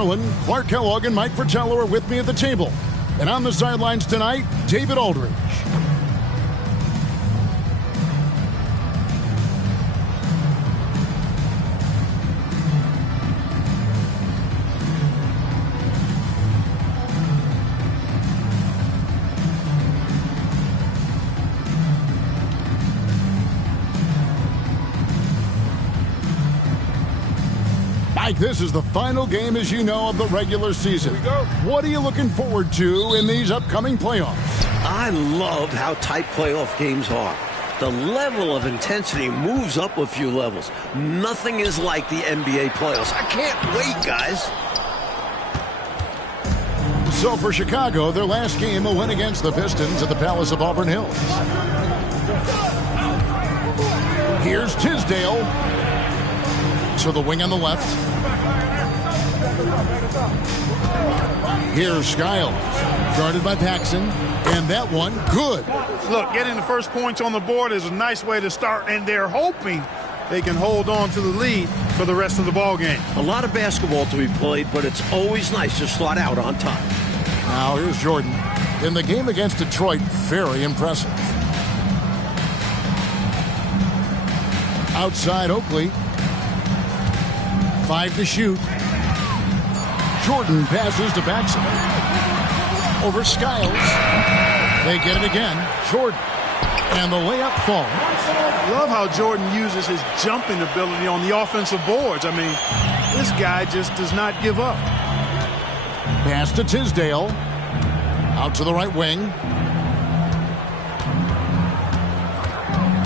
Garland, Clark Kellogg, and Mike Fratello are with me at the table. And on the sidelines tonight, David Aldridge. This is the final game, as you know, of the regular season. What are you looking forward to in these upcoming playoffs? I love how tight playoff games are. The level of intensity moves up a few levels. Nothing is like the NBA playoffs. I can't wait, guys. So for Chicago, their last game, a win against the Pistons at the Palace of Auburn Hills. Here's Tisdale to the wing on the left. Here's Skiles, guarded by Paxson, and that one, good. Look, getting the first points on the board is a nice way to start, and they're hoping they can hold on to the lead for the rest of the ball game. A lot of basketball to be played, but it's always nice to start out on top. Now here's Jordan. In the game against Detroit, very impressive. Outside Oakley. 5 to shoot. Jordan passes to Paxson. Over Skiles. They get it again. Jordan. And the layup falls. Love how Jordan uses his jumping ability on the offensive boards. I mean, this guy just does not give up. Pass to Tisdale. Out to the right wing.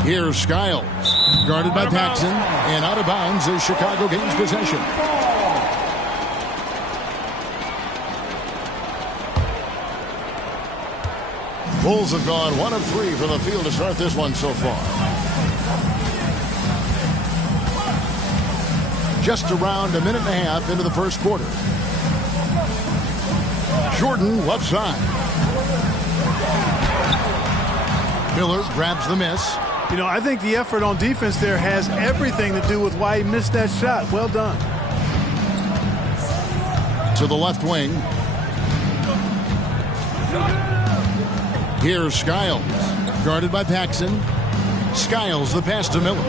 Here's Skiles. Guarded by Paxson. And out of bounds as Chicago gains possession. Bulls have gone 1 of 3 from the field to start this one so far. Just around a minute and a half into the first quarter. Jordan left side. Miller grabs the miss. You know, I think the effort on defense there has everything to do with why he missed that shot. Well done. To the left wing. Here's Skiles. Guarded by Paxson. Skiles the pass to Miller.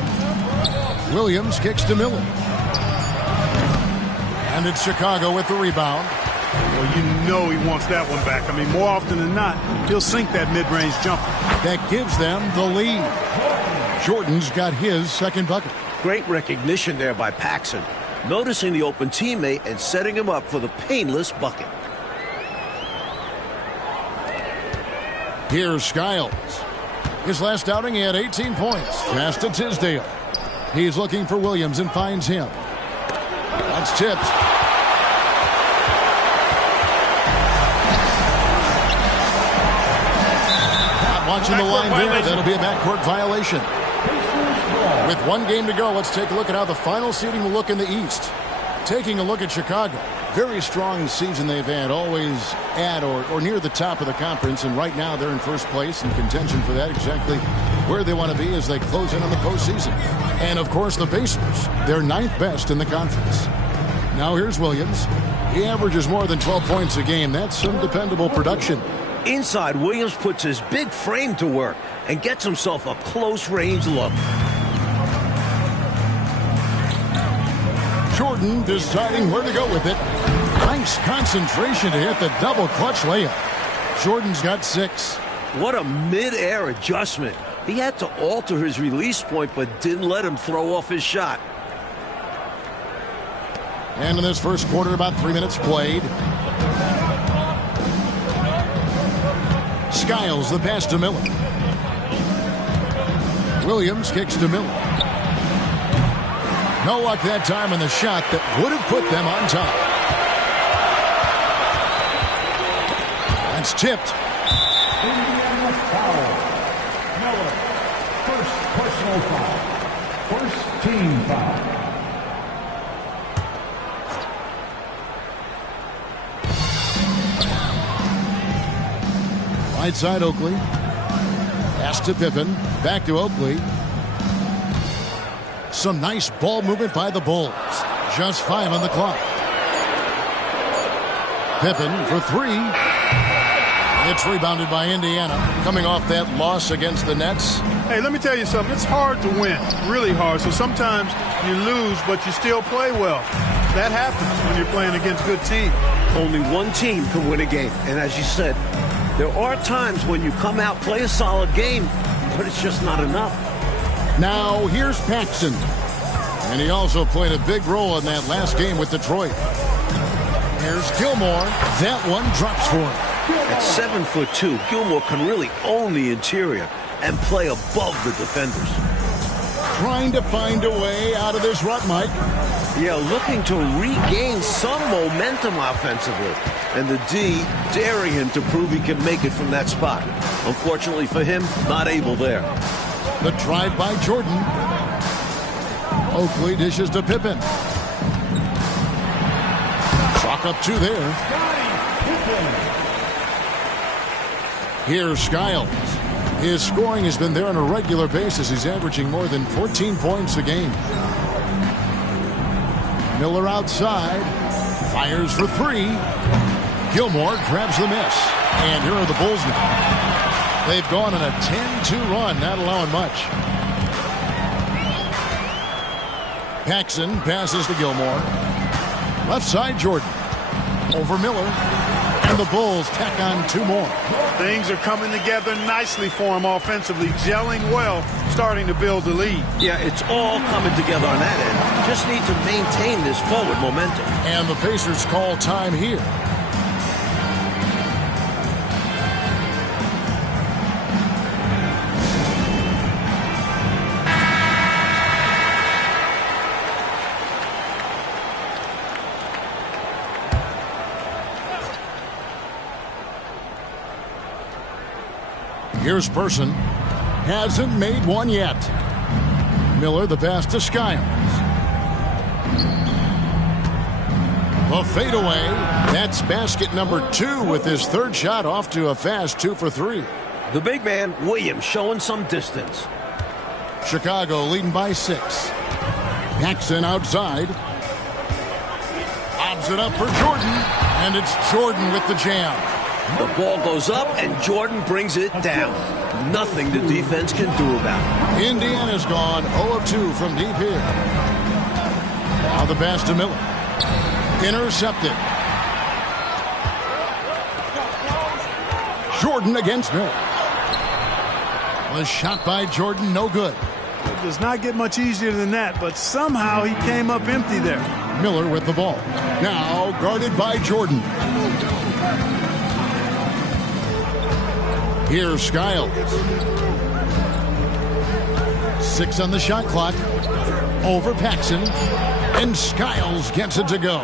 Williams kicks to Miller. And it's Chicago with the rebound. Well, you know he wants that one back. I mean, more often than not, he'll sink that mid-range jumper. That gives them the lead. Jordan's got his second bucket. Great recognition there by Paxson. Noticing the open teammate and setting him up for the painless bucket. Here's Skiles. His last outing, he had 18 points. Pass to Tisdale. He's looking for Williams and finds him. That's tipped. Not watching the line there. That'll be a backcourt violation. With 1 game to go, let's take a look at how the final seeding will look in the East. Taking a look at Chicago. Very strong season they've had, always at or near the top of the conference, and right now they're in first place in contention for that, exactly where they want to be as they close in on the postseason. And, of course, the Pacers, they're 9th best in the conference. Now here's Williams. He averages more than 12 points a game. That's some dependable production. Inside, Williams puts his big frame to work and gets himself a close-range look. Jordan deciding where to go with it. Nice concentration to hit the double clutch layup. Jordan's got 6. What a mid-air adjustment. He had to alter his release point, but didn't let him throw off his shot. And in this first quarter, about 3 minutes played. Skiles the pass to Miller. Williams kicks to Miller. No luck that time in the shot that would have put them on top. That's tipped. Indiana foul. Miller, first personal foul. First team foul. Right side Oakley. Pass to Pippen. Back to Oakley. Some nice ball movement by the Bulls. Just 5 on the clock. Pippen for three. It's rebounded by Indiana, coming off that loss against the Nets. Hey, let me tell you something. It's hard to win, really hard. So sometimes you lose, but you still play well. That happens when you're playing against good teams. Only one team can win a game. And as you said, there are times when you come out, play a solid game, but it's just not enough. Now, here's Paxson. And he also played a big role in that last game with Detroit. Here's Gilmore. That one drops for him. At 7'2", Gilmore can really own the interior and play above the defenders. Trying to find a way out of this rut, Mike. Yeah, looking to regain some momentum offensively. And the D daring him to prove he can make it from that spot. Unfortunately for him, not able there. The drive by Jordan. Oakley dishes to Pippen. Chalk up two there. Here's Skiles. His scoring has been there on a regular basis. He's averaging more than 14 points a game. Miller outside. Fires for three. Gilmore grabs the miss. And here are the Bulls now. They've gone on a 10-2 run, not allowing much. Paxson passes to Gilmore. Left side, Jordan. Over Miller. And the Bulls tack on two more. Things are coming together nicely for him offensively, gelling well, starting to build the lead. Yeah, it's all coming together on that end. Just need to maintain this forward momentum. And the Pacers call time here. Here's Person. Hasn't made one yet. Miller the pass to Skiles. The fadeaway. That's basket number 2 with his third shot off to a fast 2 for 3. The big man, Williams, showing some distance. Chicago leading by 6. Paxson outside. Lobs it up for Jordan. And it's Jordan with the jam. The ball goes up, and Jordan brings it down. Nothing the defense can do about it. Indiana's gone 0 of 2 from deep here. Now the pass to Miller. Intercepted. Jordan against Miller. The shot by Jordan, no good. It does not get much easier than that, but somehow he came up empty there. Miller with the ball. Now guarded by Jordan. Here's Skiles. 6 on the shot clock. Over Paxson. And Skiles gets it to go.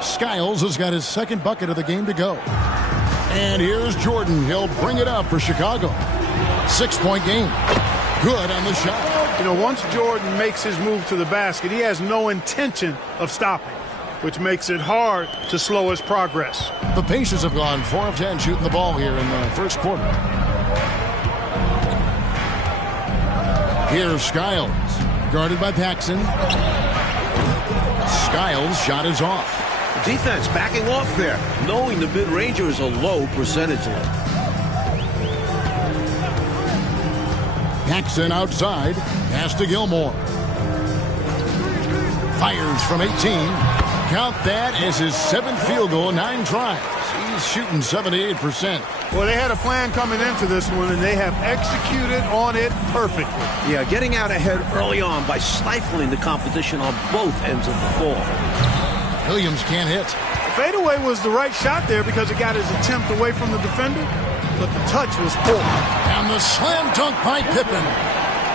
Skiles has got his second bucket of the game to go. And here's Jordan. He'll bring it up for Chicago. 6-point game. Good on the shot. You know, once Jordan makes his move to the basket, he has no intention of stopping, which makes it hard to slow his progress. The Pacers have gone 4 of 10 shooting the ball here in the first quarter. Here's Skiles, guarded by Paxson. Skiles' shot is off. Defense backing off there, knowing the mid-ranger is a low percentage lead. Paxson outside, pass to Gilmore. Fires from 18. Count that as his 7th field goal, 9 tries. He's shooting 78%. Well, they had a plan coming into this one, and they have executed on it perfectly. Yeah, getting out ahead early on by stifling the competition on both ends of the floor. Williams can't hit. Fadeaway was the right shot there because it got his attempt away from the defender, but the touch was poor. And the slam dunk by Pippen.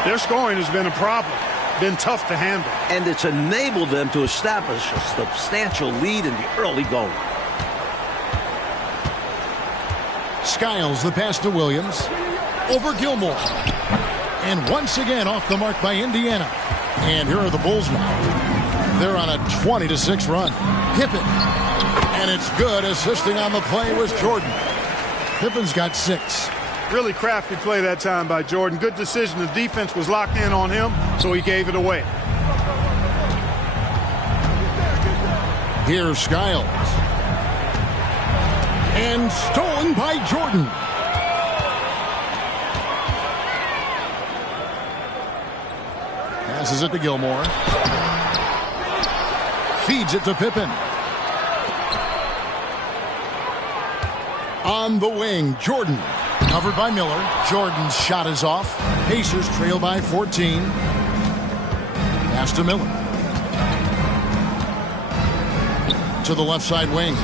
Their scoring has been a problem. Been tough to handle. And it's enabled them to establish a substantial lead in the early going. Skiles the pass to Williams. Over Gilmore. And once again off the mark by Indiana. And here are the Bulls now. They're on a 20-6 run. Pippen. And it's good. Assisting on the play was Jordan. Pippen's got 6. Really crafty play that time by Jordan. Good decision. The defense was locked in on him, so he gave it away. Here's Skiles. And stolen by Jordan. Passes it to Gilmore. Feeds it to Pippen. On the wing, Jordan. Covered by Miller. Jordan's shot is off. Pacers trail by 14. Pass to Miller. To the left side wing.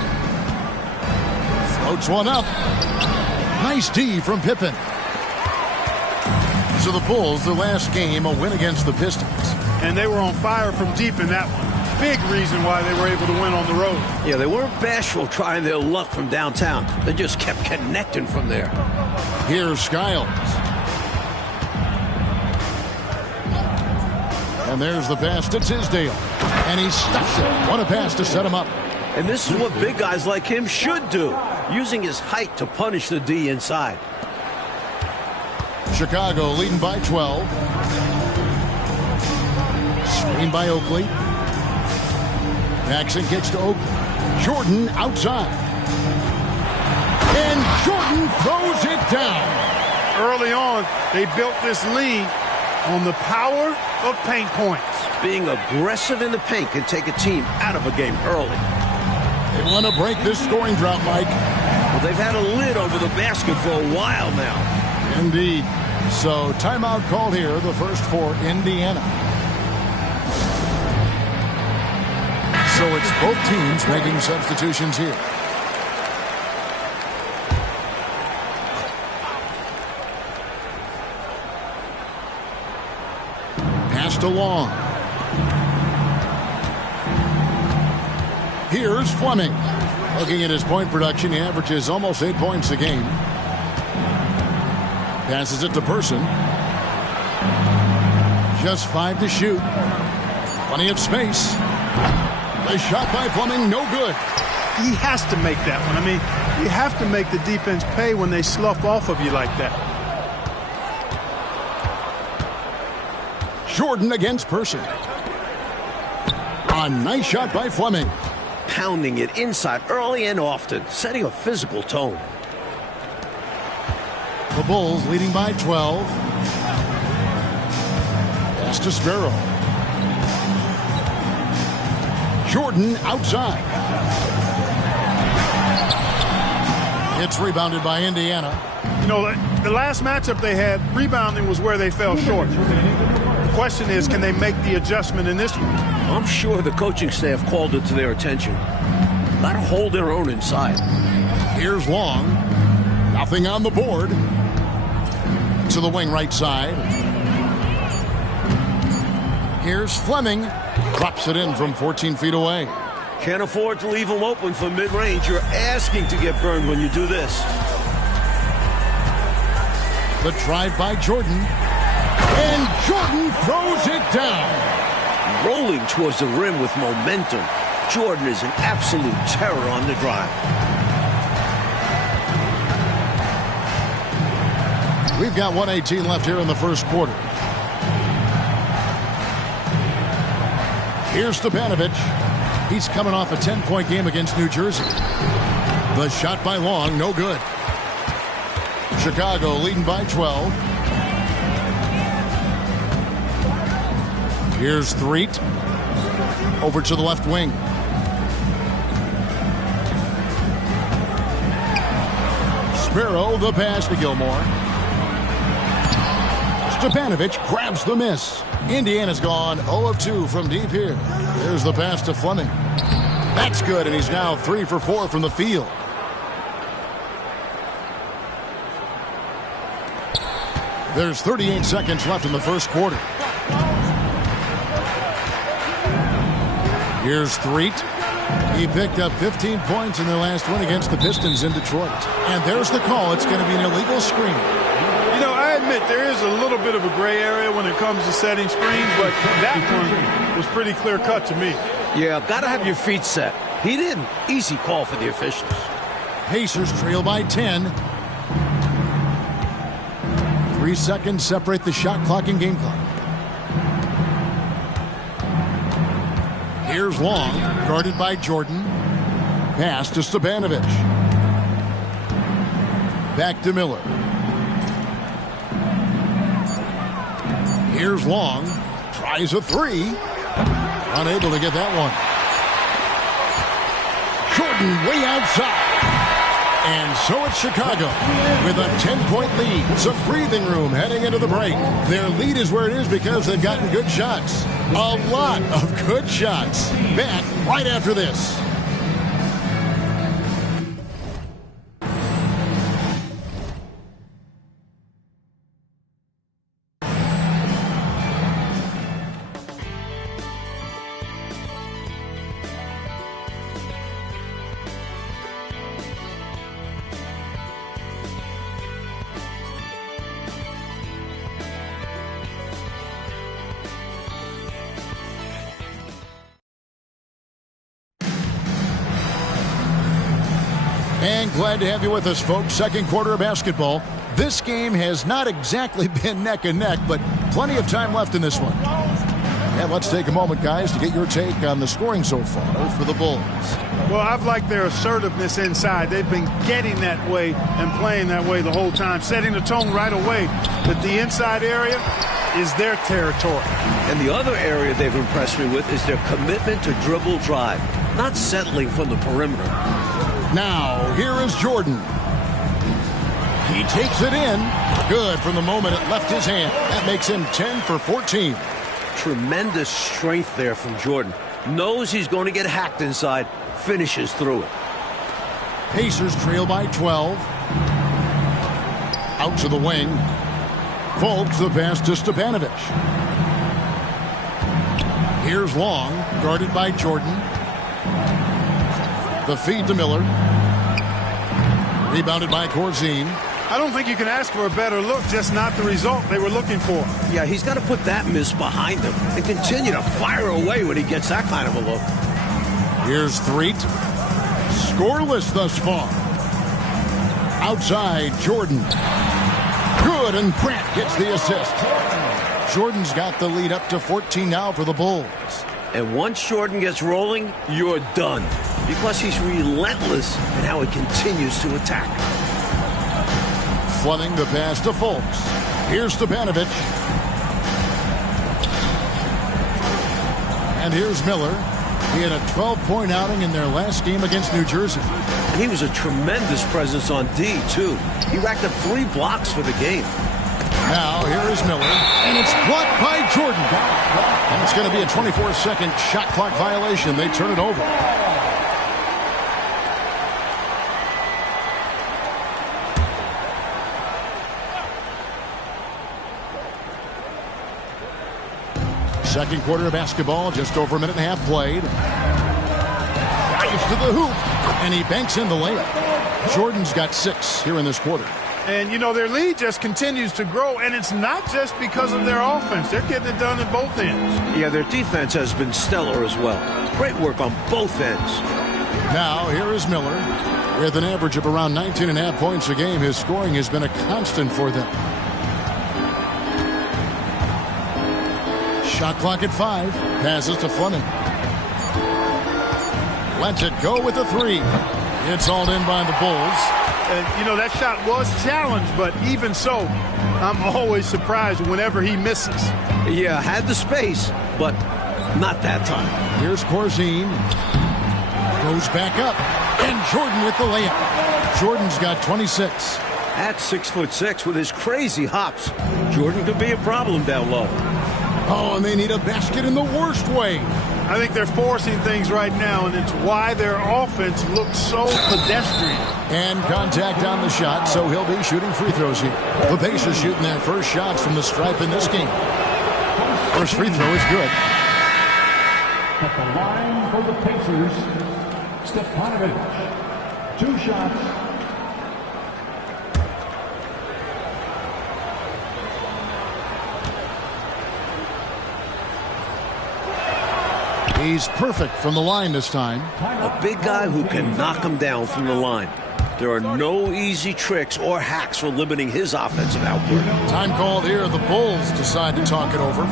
Floats one up. Nice D from Pippen. So the Bulls, their last game, a win against the Pistons. And they were on fire from deep in that one. Big reason why they were able to win on the road. Yeah, they weren't bashful trying their luck from downtown. They just kept connecting from there. Here's Skiles. And there's the pass to Tisdale. And he stuffs it. What a pass to set him up. And this is what big guys like him should do, using his height to punish the D inside. Chicago leading by 12. Screen by Oakley. Jackson gets to Oakley. Jordan outside. And Jordan throws it down. Early on, they built this lead on the power of paint points. Being aggressive in the paint can take a team out of a game early. They want to break this scoring drought, Mike. Well, they've had a lid over the basket for a while now. Indeed. So timeout called here, the first for Indiana. So it's both teams making substitutions here. Passed along. Here's Fleming. Looking at his point production, he averages almost 8 points a game. Passes it to Person. Just 5 to shoot. Plenty of space. The shot by Fleming, no good. He has to make that one. I mean, you have to make the defense pay when they slough off of you like that. Jordan against Person. A nice shot by Fleming. Pounding it inside early and often, setting a physical tone. The Bulls leading by 12. Pass to Sparrow. Jordan outside. It's rebounded by Indiana. You know, the last matchup they had, rebounding was where they fell short. The question is, can they make the adjustment in this one? I'm sure the coaching staff called it to their attention. Got to hold their own inside. Here's Long. Nothing on the board. To the wing right side. Here's Fleming. Drops it in from 14 feet away. Can't afford to leave them open for mid-range. You're asking to get burned when you do this. The drive by Jordan. And Jordan throws it down. Rolling towards the rim with momentum. Jordan is an absolute terror on the drive. We've got 1:18 left here in the first quarter. Here's Stepanovic. He's coming off a 10-point game against New Jersey. The shot by Long, no good. Chicago leading by 12. Here's Threet. Over to the left wing. Sparrow, the pass to Gilmore. Stepanovic grabs the miss. Indiana's gone 0 of 2 from deep here. There's the pass to Fleming. That's good, and he's now 3 for 4 from the field. There's 38 seconds left in the first quarter. Here's Threet. He picked up 15 points in their last win against the Pistons in Detroit. And there's the call. It's going to be an illegal screen. You know, I admit there is a little bit of a gray area when it comes to setting screens, but that one was pretty clear cut to me. Yeah, got to have your feet set. He didn't. Easy call for the officials. Pacers trail by 10. 3 seconds separate the shot clock and game clock. Here's Long, guarded by Jordan. Pass to Stepanovic. Back to Miller. Here's Long. Tries a three. Unable to get that one. Jordan way outside. And so it's Chicago with a 10-point lead. Some breathing room heading into the break. Their lead is where it is because they've gotten good shots. A lot of good shots. Back right after this. And glad to have you with us, folks. Second quarter of basketball. This game has not exactly been neck and neck, but plenty of time left in this one. And let's take a moment, guys, to get your take on the scoring so far for the Bulls. Well, I've liked their assertiveness inside. They've been getting that way and playing that way the whole time, setting the tone right away that the inside area is their territory. And the other area they've impressed me with is their commitment to dribble drive, not settling from the perimeter. Now, here is Jordan. He takes it in. Good from the moment it left his hand. That makes him 10 for 14. Tremendous strength there from Jordan. Knows he's going to get hacked inside. Finishes through it. Pacers trail by 12. Out to the wing. Folks, the pass to Stepanovic. Here's Long, guarded by Jordan. The feed to Miller. Rebounded by Corzine. I don't think you can ask for a better look, just not the result they were looking for. Yeah, he's got to put that miss behind him and continue to fire away when he gets that kind of a look. Here's Threet. Scoreless thus far. Outside, Jordan. Good, and Grant gets the assist. Jordan's got the lead up to 14 now for the Bulls. And once Jordan gets rolling, you're done. Because he's relentless in how he continues to attack. Fleming the pass to Fultz. Here's Stepanovic. And here's Miller. He had a 12-point outing in their last game against New Jersey. And he was a tremendous presence on D, too. He racked up 3 blocks for the game. Now, here is Miller. And it's blocked by Jordan. And it's going to be a 24-second shot clock violation. They turn it over. Second quarter of basketball, just over a minute and a half played. Drives to the hoop, and he banks in the layup. Jordan's got 6 here in this quarter. And, you know, their lead just continues to grow, and it's not just because of their offense. They're getting it done at both ends. Yeah, their defense has been stellar as well. Great work on both ends. Now, here is Miller. With an average of around 19.5 points a game, his scoring has been a constant for them. Shot clock at 5. Passes to Fleming. Lets it go with the 3. It's hauled in by the Bulls. And, you know, that shot was challenged, but even so, I'm always surprised whenever he misses. Yeah, had the space, but not that time. Here's Corzine. Goes back up. And Jordan with the layup. Jordan's got 26. At 6'6" with his crazy hops, Jordan could be a problem down low. Oh, and they need a basket in the worst way. I think they're forcing things right now, and it's why their offense looks so pedestrian. And contact on the shot, so he'll be shooting free throws here. The Pacers shooting their first shots from the stripe in this game. First free throw is good. At the line for the Pacers, Stepanovic. 2 shots. He's perfect from the line this time. A big guy who can knock him down from the line. There are no easy tricks or hacks for limiting his offensive output. Time called here. The Bulls decide to talk it over.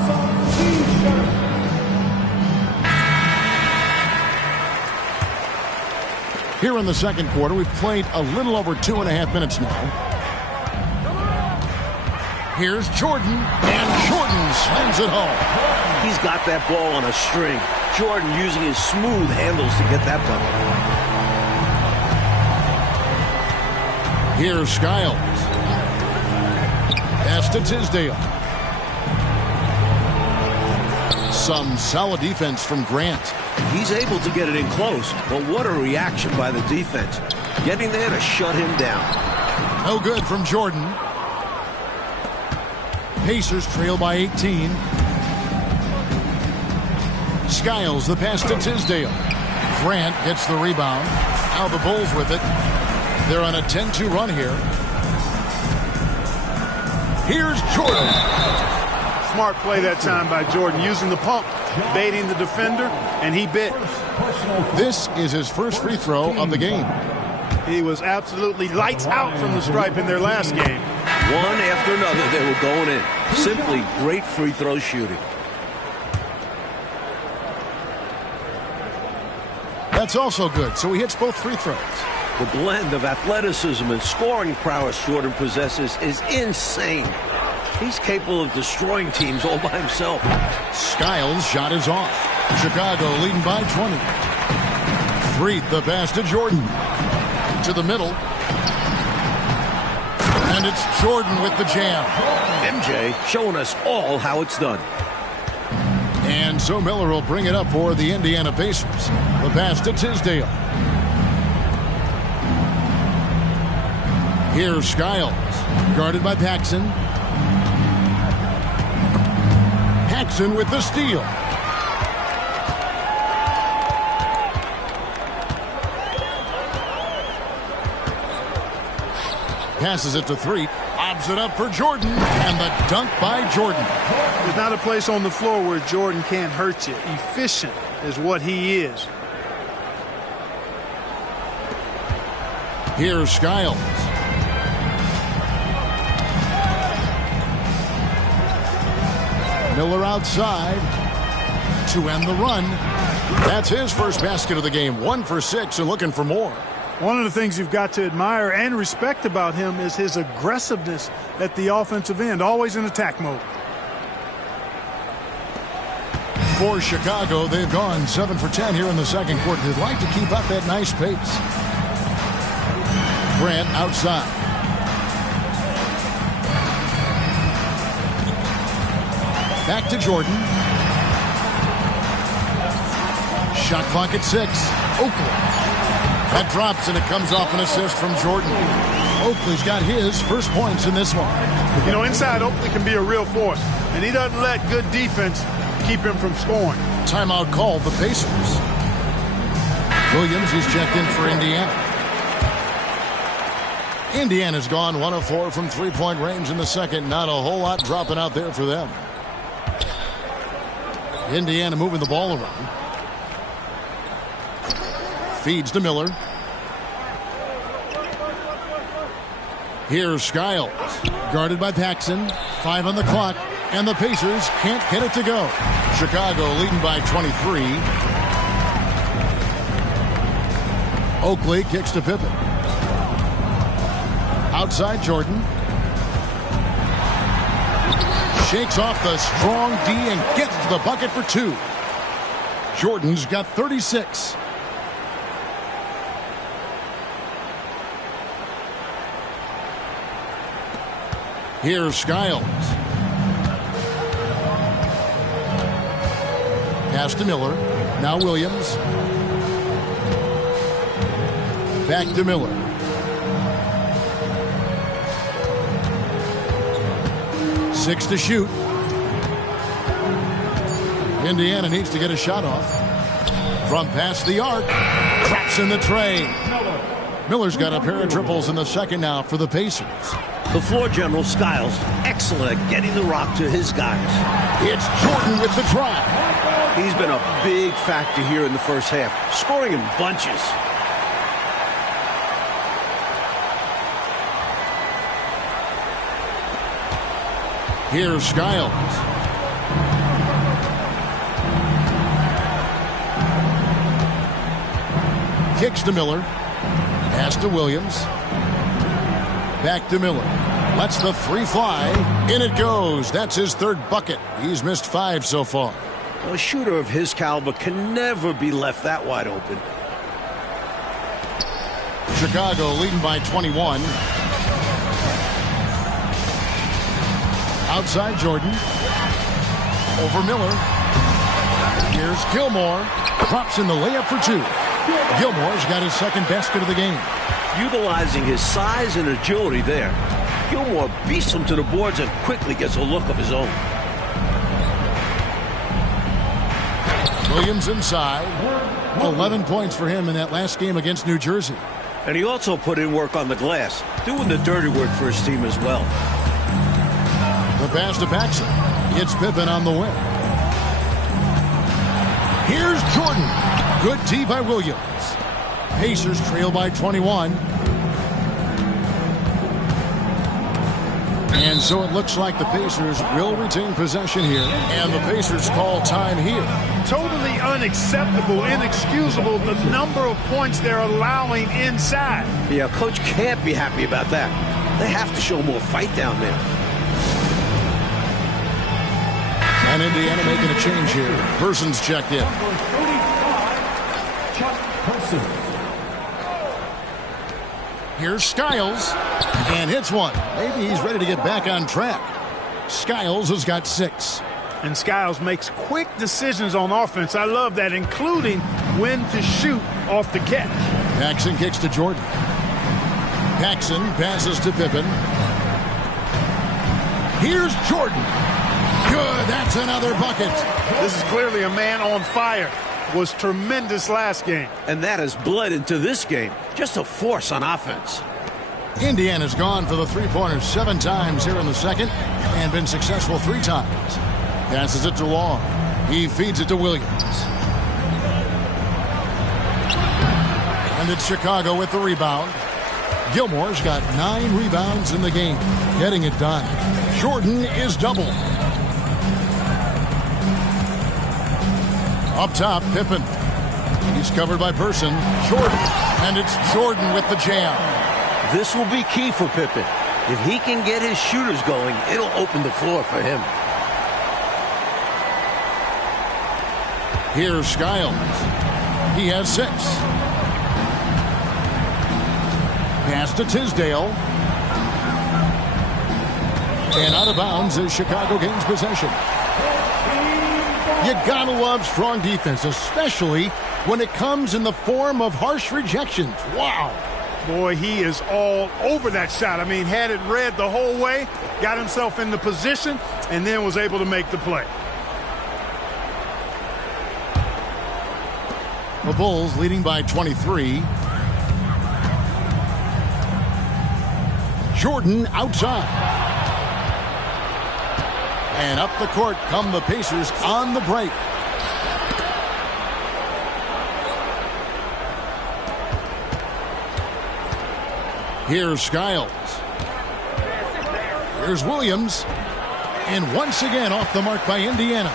Here in the second quarter, we've played a little over 2.5 minutes now. Here's Jordan, and Jordan slams it home. He's got that ball on a string. Jordan using his smooth handles to get that bucket. Here's Skiles. Pass to Tisdale. Some solid defense from Grant. He's able to get it in close, but what a reaction by the defense. Getting there to shut him down. No good from Jordan. Pacers trail by 18. Skiles the pass to Tisdale. Grant gets the rebound. Now the Bulls with it. They're on a 10-2 run here. Here's Jordan. Smart play that time by Jordan, using the pump, baiting the defender, and he bit. This is his first free throw of the game. He was absolutely lights out from the stripe in their last game. One after another, they were going in. Simply great free throw shooting. That's also good, so he hits both free throws. The blend of athleticism and scoring prowess Jordan possesses is insane. He's capable of destroying teams all by himself. Skiles' shot is off. Chicago leading by 20. Threet the pass to Jordan. To the middle. And it's Jordan with the jam. MJ showing us all how it's done. And so Miller will bring it up for the Indiana Pacers. The pass to Tisdale. Here's Skiles. Guarded by Paxson. Paxson with the steal. Passes it to Threet. Lobs it up for Jordan. And the dunk by Jordan. There's not a place on the floor where Jordan can't hurt you. Efficient is what he is. Here's Skiles. Miller outside to end the run. That's his first basket of the game. 1 for 6 and looking for more. One of the things you've got to admire and respect about him is his aggressiveness at the offensive end, always in attack mode. For Chicago, they've gone 7 for 10 here in the second quarter. They'd like to keep up that nice pace. Grant outside. Back to Jordan. Shot clock at 6. Oakley. That drops and it comes off an assist from Jordan. Oakley's got his first points in this one. You know, inside Oakley can be a real force, and he doesn't let good defense keep him from scoring. Timeout called the Pacers. Williams is checked in for Indiana. Indiana's gone 1 of 4 from three-point range in the second. Not a whole lot dropping out there for them. Indiana moving the ball around. Feeds to Miller. Here's Skiles. Guarded by Paxson. 5 on the clock. And the Pacers can't get it to go. Chicago leading by 23. Oakley kicks to Pippen. Outside Jordan. Shakes off the strong D and gets to the bucket for 2. Jordan's got 36. Here's Skiles. Pass to Miller. Now Williams. Back to Miller. Six to shoot. Indiana needs to get a shot off. From past the arc. Traps in the tray. Miller's got a pair of triples in the second now for the Pacers. The floor general, Skiles, excellent at getting the rock to his guys. It's Jordan with the try. He's been a big factor here in the first half, scoring in bunches. Here's Skiles. Kicks to Miller. Pass to Williams. Back to Miller. Lets the three fly. In it goes. That's his third bucket. He's missed 5 so far. A shooter of his caliber can never be left that wide open. Chicago leading by 21. Outside Jordan. Over Miller. Here's Gilmore. Drops in the layup for 2. Gilmore's got his second basket of the game. Utilizing his size and agility there. Gilmore beats him to the boards and quickly gets a look of his own. Williams inside. 11 points for him in that last game against New Jersey. And he also put in work on the glass, doing the dirty work for his team as well. The pass to Paxson. It's Pippen on the wing. Here's Jordan. Good D by Williams. Pacers trail by 21. And so it looks like the Pacers will retain possession here. And the Pacers call time here. Totally unacceptable, inexcusable, the number of points they're allowing inside. Yeah, coach can't be happy about that. They have to show more fight down there. And Indiana making a change here. Person's checked in. Number 35, Chuck Person. Here's Skiles. And hits one. Maybe he's ready to get back on track. Skiles has got 6. And Skiles makes quick decisions on offense. I love that, including when to shoot off the catch. Paxson kicks to Jordan. Paxson passes to Pippen. Here's Jordan. Good. That's another bucket. This is clearly a man on fire. Was tremendous last game. And that has bled into this game. Just a force on offense. Indiana's gone for the three-pointers 7 times here in the second and been successful 3 times. Passes it to Long. He feeds it to Williams. And it's Chicago with the rebound. Gilmore's got 9 rebounds in the game. Getting it done. Jordan is doubled. Up top, Pippen. He's covered by Person. Jordan. And it's Jordan with the jam. This will be key for Pippen. If he can get his shooters going, it'll open the floor for him. Here's Skiles. He has 6. Pass to Tisdale. And out of bounds as Chicago gains possession. You gotta love strong defense, especially when it comes in the form of harsh rejections. Wow. Boy, he is all over that shot. I mean, had it read the whole way, got himself in the position, and then was able to make the play. The Bulls leading by 23. Jordan outside. And up the court come the Pacers on the break. Here's Skiles. Here's Williams. And once again off the mark by Indiana.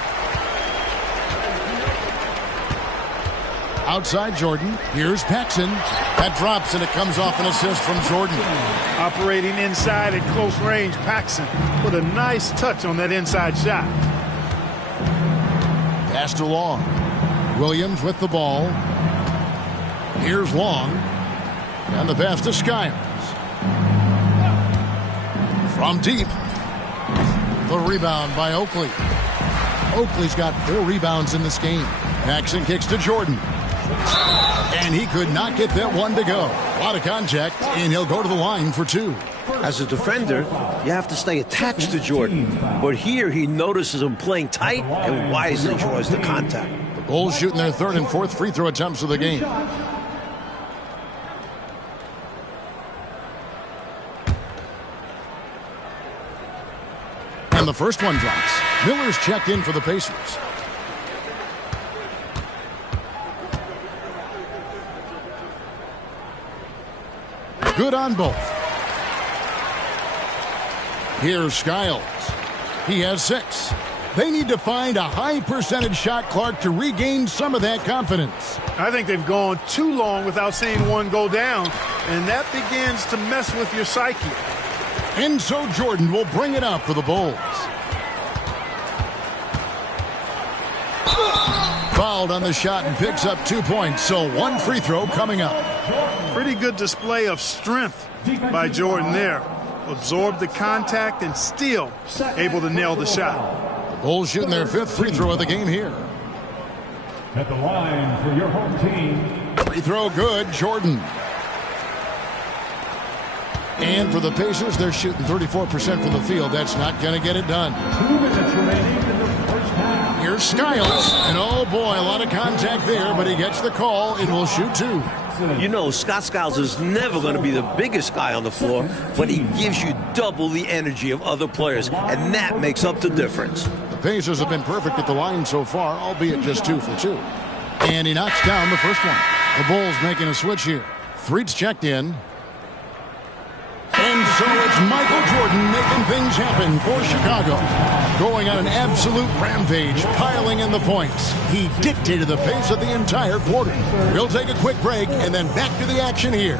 Outside Jordan. Here's Paxson. That drops and it comes off an assist from Jordan. Operating inside at close range, Paxson with a nice touch on that inside shot. Pass to Long. Williams with the ball. Here's Long. And the pass to Skiles. From deep. The rebound by Oakley. Oakley's got 4 rebounds in this game. Paxson kicks to Jordan. And he could not get that one to go. A lot of contact, and he'll go to the line for 2. As a defender, you have to stay attached to Jordan. But here he notices him playing tight and wisely draws the contact. The Bulls shooting their 3rd and 4th free throw attempts of the game. And the first one drops. Miller's checked in for the Pacers. Good on both. Here's Skiles. He has 6. They need to find a high percentage shot, Clark, to regain some of that confidence. I think they've gone too long without seeing one go down, and that begins to mess with your psyche. And so Jordan will bring it up for the Bulls. Fouled on the shot and picks up 2 points. So one free throw coming up. Pretty good display of strength by Jordan there. Absorbed the contact and still able to nail the shot. The Bulls shooting their 5th free throw of the game here. At the line for your home team. Free throw good, Jordan. And for the Pacers, they're shooting 34% from the field. That's not going to get it done. 2 minutes remaining in the first half. Here's Skiles. And oh boy, a lot of contact there, but he gets the call and will shoot 2. You know, Scott Skiles is never going to be the biggest guy on the floor, but he gives you double the energy of other players, and that makes up the difference. The Pacers have been perfect at the line so far, albeit just 2 for 2. And he knocks down the first one. The Bulls making a switch here. Threet's checked in. And so it's Michael Jordan making things happen for Chicago. Going on an absolute rampage, piling in the points. He dictated the pace of the entire quarter. We'll take a quick break and then back to the action here